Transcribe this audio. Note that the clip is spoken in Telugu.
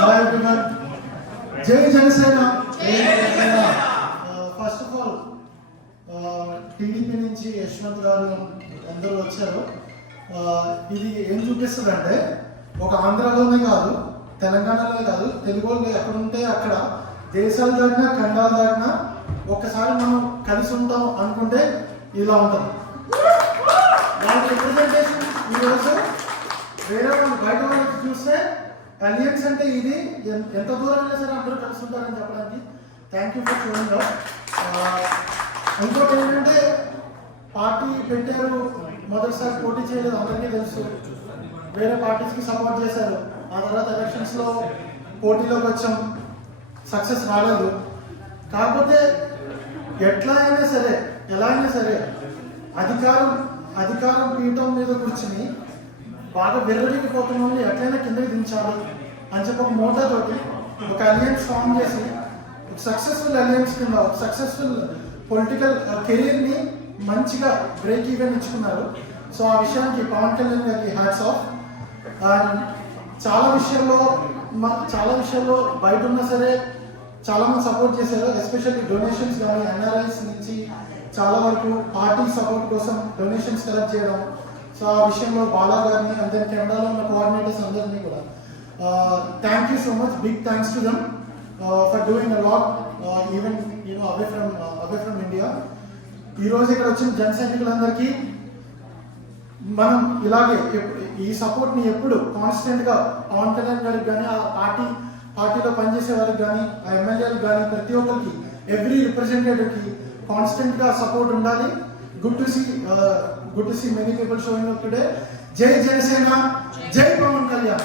Hi everyone. Jai Janasena. First of all, TDP నుంచి యశ్వంత్ గారు అందరూ వచ్చారు. ఇది ఏం చూపిస్తుందంటే ఒక ఆంధ్రాలోనే కాదు, తెలంగాణలోనే కాదు, తెలుగు వాళ్ళు ఎక్కడుంటే అక్కడ దేశాలు దాటినా ఖండాలు దాటినా ఒక్కసారి మనం కలిసి ఉంటాం అనుకుంటే ఇలా ఉంటాం. వాళ్ళ రిప్రజెంటేషన్ ఈరోజు వేరే వాళ్ళు బయట వాళ్ళకి చూస్తే అలియన్స్ అంటే ఇది ఎంత దూరం అయినా సరే అందరూ కలిసి ఉంటారని చెప్పడానికి thank you for showing up. ఇంకోటి ఏంటంటే పార్టీ పెట్టారు, మొదటిసారి పోటీ చేయలేదు అందరికీ తెలుసు, వేరే పార్టీస్కి సపోర్ట్ చేశారు. ఆ తర్వాత ఎలక్షన్స్లో పోటీలోకి వచ్చాం, సక్సెస్ రాలేదు. కాకపోతే ఎట్లా అయినా సరే ఎలా అయినా సరే అధికారం పీఠం మీద కూర్చుని బాగా విర్రవీగిపోతున్న వాళ్ళు ఎట్లయినా కిందకి దించాలి అని చెప్పి ఒక మోటాతోటి ఒక అలియన్స్ ఫామ్ చేసి ఒక సక్సెస్ఫుల్ అలియన్స్ కింద ఒక సక్సెస్ఫుల్ పొలిటికల్ కెరీర్ని మంచిగా బ్రేక్ ఈవెన్ ఇచ్చుకున్నారు. సో ఆ విషయానికి పవన్ కళ్యాణ్ గారికి హ్యాట్స్ ఆఫ్. అండ్ చాలా విషయాల్లో బయట ఉన్నా సరే చాలామంది సపోర్ట్ చేశారు, ఎస్పెషల్లీ డొనేషన్స్ కానీ ఎన్ఆర్ఐస్ నుంచి చాలా వరకు పార్టీ సపోర్ట్ కోసం డొనేషన్స్ కలెక్ట్ చేయడం. సో ఆ విషయంలో బాలా గారిని అంతే కెనడాలో ఉన్న కోఆర్డినేటర్స్ అందరినీ కూడా thank you so much, big thanks to them for doing a lot even away from India. ఈరోజు ఇక్కడ వచ్చిన జన సైనికులందరికీ మనం ఇలాగే ఈ సపోర్ట్ని ఎప్పుడు కాన్స్టెంట్గా పవన్ కళ్యాణ్ గారికి కానీ ఆ పార్టీలో పనిచేసే వాళ్ళకి కానీ ఆ ఎమ్మెల్యేలకు కానీ ప్రతి ఒక్కరికి ఎవ్రీ రిప్రజెంటేటివ్కి కాన్స్టెంట్గా సపోర్ట్ ఉండాలి. Good to see many people showing up today. జై జనసేన, జై పవన్ కళ్యాణ్.